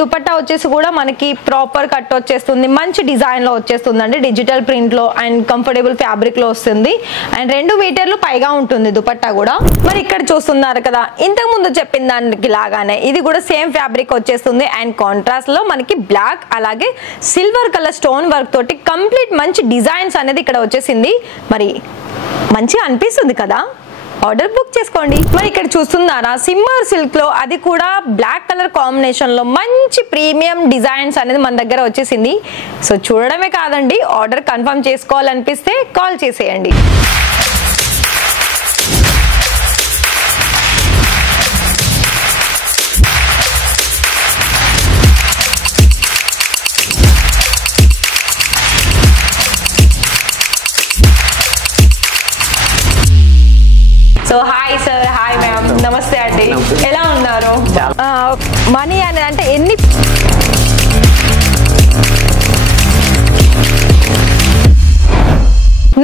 దుపట్టా వచ్చేసి కూడా మనకి ప్రాపర్ కట్ వచ్చేస్తుంది, మంచి డిజైన్ లో వచ్చేస్తుందండి, డిజిటల్ ప్రింట్ లో అండ్ కంఫర్టబుల్ ఫ్యాబ్రిక్ లో వస్తుంది అండ్ 2 మీటర్లు పైగా ఉంటుంది దుపట్టా కూడా. మరి ఇక్కడ చూస్తున్నారు కదా ఇంతకు ముందు చెప్పిన దానికి లాగానే ఇది కూడా సేమ్ ఫ్యాబ్రిక్ వచ్చేస్తుంది అండ్ కాంట్రాస్ట్ లో మనకి బ్లాక్ అలాగే సిల్వర్ కలర్ స్టోన్ వర్క్ తోటి కంప్లీట్ మంచి డిజైన్స్ అనేది ఇక్కడ వచ్చేసింది. మరి మంచిగా అనిపిస్తుంది కదా, ఆర్డర్ బుక్ చేసుకోండి. మరి ఇక్కడ చూస్తున్నారా సిమ్మర్ సిల్క్ లో అది కూడా బ్లాక్ కలర్ కాంబినేషన్ లో మంచి ప్రీమియం డిజైన్స్ అనేది మన దగ్గర వచ్చేసింది. సో చూడడమే కాదండి, ఆర్డర్ కన్ఫర్మ్ చేసుకోవాలనిపిస్తే కాల్ చేసేయండి. So hi sir, hi ma'am, నమస్తే అండి, ఎలా ఉన్నారు? మనీ అని అంటే ఎన్ని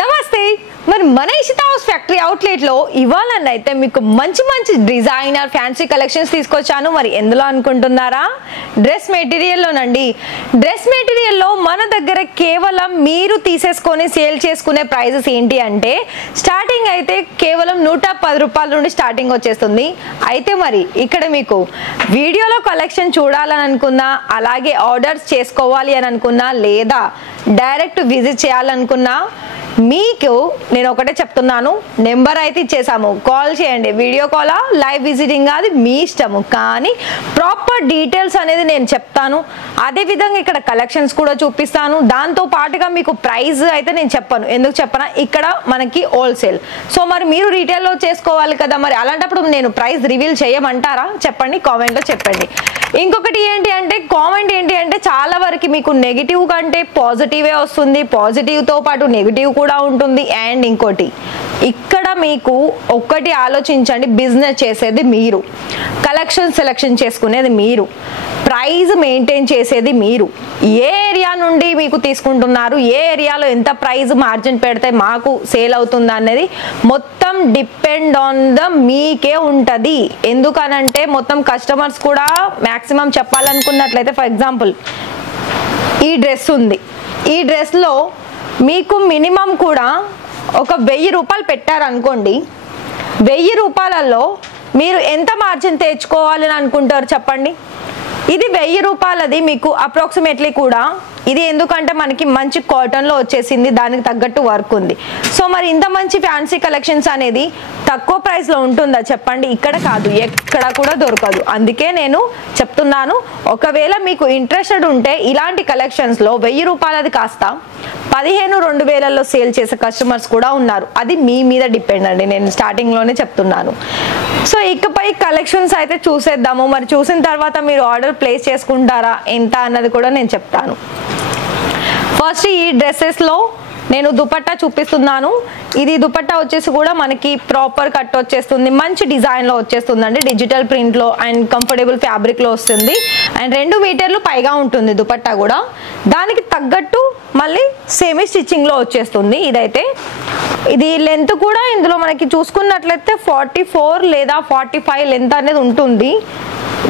నమస్తే. మరి మన ఇషితా హౌస్ ఫ్యాక్టరీ అవుట్లెట్ లో ఇవాళనైతే మీకు మంచి మంచి డిజైనర్ ఫ్యాన్సీ కలెక్షన్స్ తీసుకొచ్చాను. మరి ఎందులో అనుకుంటున్నారా? డ్రెస్ మెటీరియల్లోనండి. డ్రెస్ మెటీరియల్లో మన దగ్గర కేవలం మీరు తీసేసుకొని సేల్ చేసుకునే ప్రైజెస్ ఏంటి అంటే స్టార్టింగ్ అయితే కేవలం 110 రూపాయల నుండి స్టార్టింగ్ వచ్చేస్తుంది. అయితే మరి ఇక్కడ మీకు వీడియోలో కలెక్షన్ చూడాలని అనుకున్నా, అలాగే ఆర్డర్స్ చేసుకోవాలి అని అనుకున్నా, లేదా డైరెక్ట్ విజిట్ చేయాలనుకున్నా మీకు నేను ఒకటే చెప్తున్నాను, నెంబర్ అయితే ఇచ్చేసాము, కాల్ చేయండి. వీడియో కాలా లైవ్ విజిటింగ్ అది మీ ఇష్టము, కానీ ప్రాపర్ డీటెయిల్స్ అనేది నేను చెప్తాను. అదేవిధంగా ఇక్కడ కలెక్షన్స్ కూడా చూపిస్తాను. దాంతో పాటుగా మీకు ప్రైస్ అయితే నేను చెప్పను. ఎందుకు చెప్పనా, ఇక్కడ మనకి హోల్సేల్. సో మరి మీరు రీటైల్లో చేసుకోవాలి కదా, మరి అలాంటప్పుడు నేను ప్రైస్ రివీల్ చేయమంటారా? చెప్పండి, కామెంట్లో చెప్పండి. ఇంకొకటి ఏంటి అంటే కామెంట్ ఏంటి అంటే చాలా వరకు మీకు నెగిటివ్ కంటే పాజిటివే వస్తుంది, పాజిటివ్తో పాటు నెగిటివ్ కూడా ఉంటుంది. అండ్ ఇంకోటి ఇక్కడ మీకు ఒక్కటి ఆలోచించండి, బిజినెస్ చేసేది మీరు, కలెక్షన్ సెలెక్షన్ చేసుకునేది మీరు, ప్రైస్ మెయింటైన్ చేసేది మీరు. ఏ ఏరియా నుండి మీకు తీసుకుంటున్నారు, ఏ ఏరియాలో ఎంత ప్రైస్ మార్జిన్ పెడితే మాకు సేల్ అవుతుంది అనేది మొత్తం డిపెండ్ ఆన్ మీకే ఉంటుంది. ఎందుకనంటే మొత్తం కస్టమర్స్ కూడా మ్యాక్సిమం చెప్పాలనుకున్నట్లయితే ఫర్ ఎగ్జాంపుల్ ఈ డ్రెస్ ఉంది, ఈ డ్రెస్లో మీకు మినిమం కూడా ఒక 1000 రూపాయలు పెట్టారనుకోండి, 1000 రూపాయలలో మీరు ఎంత మార్జిన్ తెచ్చుకోవాలని అనుకుంటారు చెప్పండి? ఇది 1000 రూపాయలది మీకు అప్రాక్సిమేట్లీ కూడా ఇది, ఎందుకంటే మనకి మంచి కాటన్లో వచ్చేసింది, దానికి తగ్గట్టు వర్క్ ఉంది. సో మరి ఇంత మంచి ఫ్యాన్సీ కలెక్షన్స్ అనేది తక్కువ ప్రైస్లో ఉంటుందా చెప్పండి? ఇక్కడ కాదు, ఎక్కడ కూడా దొరకదు. అందుకే నేను చెప్తున్నాను, ఒకవేళ మీకు ఇంట్రెస్టెడ్ ఉంటే ఇలాంటి కలెక్షన్స్లో 1000 రూపాయలది కాస్త 15,000-2000లో సేల్ చేసే కస్టమర్స్ కూడా ఉన్నారు. అది మీ మీద డిపెండ్ అండి, నేను స్టార్టింగ్లోనే చెప్తున్నాను. సో ఇకపై కలెక్షన్స్ అయితే చూసేద్దాము. మరి చూసిన తర్వాత మీరు ఆర్డర్ ప్లేస్ చేసుకుంటారా ఎంత అన్నది కూడా నేను చెప్తాను. ఫస్ట్ ఈ డ్రెస్సెస్లో నేను దుపట్టా చూపిస్తున్నాను. ఇది దుపట్టా వచ్చేసి కూడా మనకి ప్రాపర్ కట్ వచ్చేస్తుంది, మంచి డిజైన్లో వచ్చేస్తుందండి, డిజిటల్ ప్రింట్లో అండ్ కంఫర్టబుల్ ఫ్యాబ్రిక్లో వస్తుంది అండ్ 2 మీటర్లు పైగా ఉంటుంది దుపట్టా కూడా. దానికి తగ్గట్టు మళ్ళీ సేమీ స్టిచ్చింగ్లో వచ్చేస్తుంది. ఇదైతే ఇది లెంత్ కూడా ఇందులో మనకి చూసుకున్నట్లయితే 44 లేదా 45 లెంత్ అనేది ఉంటుంది.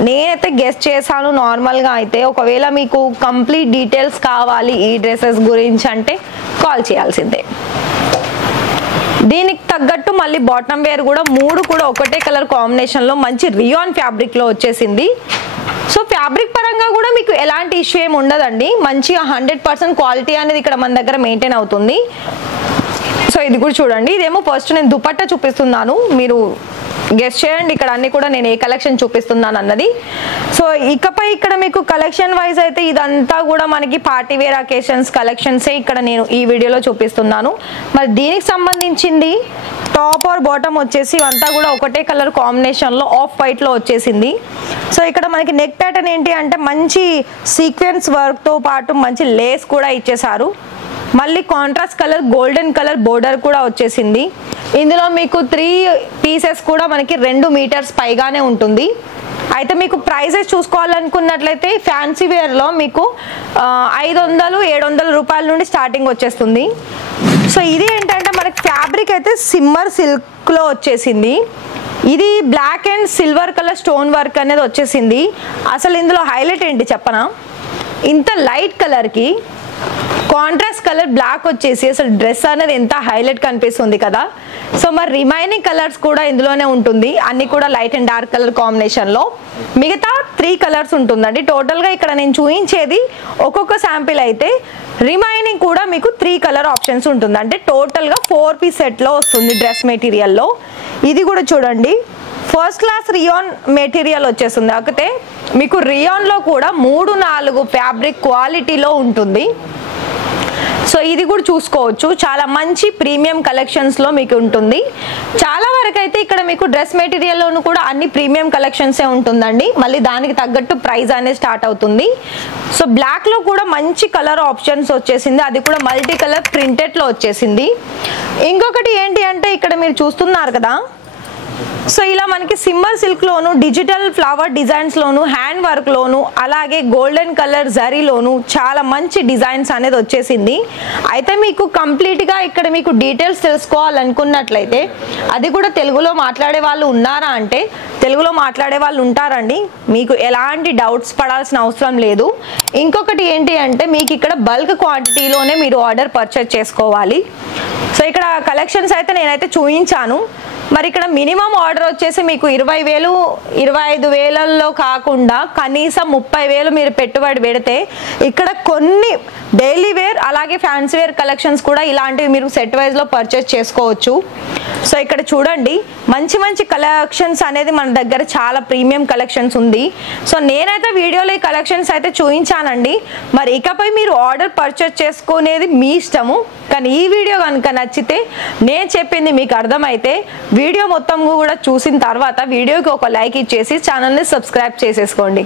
నేనైతే గెస్ చేశాను నార్మల్గా అయితే. ఒకవేళ మీకు కంప్లీట్ డీటెయిల్స్ కావాలి ఈ డ్రెస్సెస్ గురించి అంటే కాల్ చేయాల్సిందే. దీనికి తగ్గట్టు మళ్ళీ బాటమ్ వేర్ కూడా 3 కూడా ఒకటే కలర్ కాంబినేషన్లో మంచి రియాన్ ఫ్యాబ్రిక్లో వచ్చేసింది. సో ఫ్యాబ్రిక్ పరంగా కూడా మీకు ఎలాంటి ఇష్యూ ఏమి ఉండదండి, మంచిగా 100% క్వాలిటీ అనేది ఇక్కడ మన దగ్గర మెయింటైన్ అవుతుంది. సో ఇది కూడా చూడండి, ఇదేమో ఫస్ట్ నేను దుపట్టా చూపిస్తున్నాను, మీరు గెస్ చేయండి ఇక్కడ అన్ని కూడా నేను ఏ కలెక్షన్ చూపిస్తున్నాను అన్నది. సో ఇకపై ఇక్కడ మీకు కలెక్షన్ వైజ్ అయితే ఇదంతా కూడా మనకి పార్టీ వేర్ అకేషన్స్ కలెక్షన్సే ఇక్కడ నేను ఈ వీడియోలో చూపిస్తున్నాను. మరి దీనికి సంబంధించింది టాప్ ఆర్ బాటమ్ వచ్చేసి అంతా కూడా ఒకటే కలర్ కాంబినేషన్లో ఆఫ్ వైట్లో వచ్చేసింది. సో ఇక్కడ మనకి నెక్ ప్యాటర్న్ ఏంటి అంటే మంచి సీక్వెన్స్ వర్క్తో పాటు మంచి లేస్ కూడా ఇచ్చేసారు. మళ్ళీ contrast colour golden colour border కూడా వచ్చేసింది. ఇందులో మీకు 3 పీసెస్ కూడా మనకి 2 మీటర్స్ పైగానే ఉంటుంది. అయితే మీకు ప్రైజెస్ చూసుకోవాలనుకున్నట్లయితే ఫ్యాన్సీ వేర్లో మీకు 500-700 రూపాయల నుండి స్టార్టింగ్ వచ్చేస్తుంది. సో ఇది ఏంటంటే మనకి ఫ్యాబ్రిక్ అయితే సిమ్మర్ సిల్క్లో వచ్చేసింది. ఇది black and silver colour stone work అనేది వచ్చేసింది. అసలు ఇందులో హైలైట్ ఏంటి చెప్పనా, ఇంత లైట్ కలర్కి కాంట్రాస్ట్ కలర్ బ్లాక్ వచ్చేసి అసలు డ్రెస్ అనేది ఎంత హైలైట్ కనిపిస్తుంది కదా. సో మరి రిమైనింగ్ కలర్స్ కూడా ఇందులోనే ఉంటుంది, అన్ని కూడా లైట్ అండ్ డార్క్ కలర్ కాంబినేషన్లో. మిగతా 3 కలర్స్ ఉంటుందండి టోటల్గా. ఇక్కడ నేను చూపించేది ఒక్కొక్క శాంపిల్ అయితే, రిమైనింగ్ కూడా మీకు 3 కలర్ ఆప్షన్స్ ఉంటుంది. అంటే టోటల్గా 4 పీస్ సెట్లో వస్తుంది డ్రెస్ మెటీరియల్లో. ఇది కూడా చూడండి, ఫస్ట్ క్లాస్ రియాన్ మెటీరియల్ వచ్చేస్తుంది. కాకపోతే మీకు రియాన్లో కూడా 3-4 ఫ్యాబ్రిక్ క్వాలిటీలో ఉంటుంది. సో ఇది కూడా చూసుకోవచ్చు, చాలా మంచి ప్రీమియం కలెక్షన్స్లో మీకు ఉంటుంది. చాలా వరకు అయితే ఇక్కడ మీకు డ్రెస్ మెటీరియల్లోనూ కూడా అన్ని ప్రీమియం కలెక్షన్సే ఉంటుందండి. మళ్ళీ దానికి తగ్గట్టు ప్రైస్ అనేది స్టార్ట్ అవుతుంది. సో బ్లాక్లో కూడా మంచి కలర్ ఆప్షన్స్ వచ్చేసింది, అది కూడా మల్టీ కలర్ ప్రింటెడ్లో వచ్చేసింది. ఇంకొకటి ఏంటి అంటే ఇక్కడ మీరు చూస్తున్నారు కదా, సో ఇలా మనకి సింబల్ సిల్క్లోను, డిజిటల్ ఫ్లవర్ డిజైన్స్లోను, హ్యాండ్ వర్క్లోను, అలాగే గోల్డెన్ కలర్ జరీలోను చాలా మంచి డిజైన్స్ అనేది వచ్చేసింది. అయితే మీకు కంప్లీట్గా ఇక్కడ మీకు డీటెయిల్స్ తెలుసుకోవాలనుకున్నట్లయితే, అది కూడా తెలుగులో మాట్లాడే వాళ్ళు ఉన్నారా అంటే తెలుగులో మాట్లాడే వాళ్ళు ఉంటారండి, మీకు ఎలాంటి డౌట్స్ పడాల్సిన అవసరం లేదు. ఇంకొకటి ఏంటి అంటే మీకు ఇక్కడ బల్క్ క్వాంటిటీలోనే మీరు ఆర్డర్ పర్చేస్ చేసుకోవాలి. సో ఇక్కడ కలెక్షన్స్ అయితే నేనైతే చూపించాను. మరి ఇక్కడ మినిమం ఆర్డర్ వచ్చేసి మీకు 20,000, 25,000లో కాకుండా కనీసం 30,000 మీరు పెట్టుబడి పెడితే ఇక్కడ కొన్ని డైలీ వేర్ అలాగే ఫ్యాన్సీ వేర్ కలెక్షన్స్ కూడా ఇలాంటివి మీరు సెట్ వైజ్లో పర్చేస్ చేసుకోవచ్చు. సో ఇక్కడ చూడండి, మంచి మంచి కలెక్షన్స్ అనేది మన దగ్గర చాలా ప్రీమియం కలెక్షన్స్ ఉంది. సో నేనైతే వీడియోలో ఈ కలెక్షన్స్ అయితే చూపించానండి. మరి ఇకపై మీరు ఆర్డర్ పర్చేస్ చేసుకునేది మీ ఇష్టము. కానీ ఈ వీడియో కనుక నచ్చితే, నేను చెప్పింది మీకు అర్థమైతే, వీడియో మొత్తం కూడా చూసిన తర్వాత వీడియోకి ఒక లైక్ ఇచ్చేసి ఛానల్ని సబ్స్క్రైబ్ చేసేసుకోండి.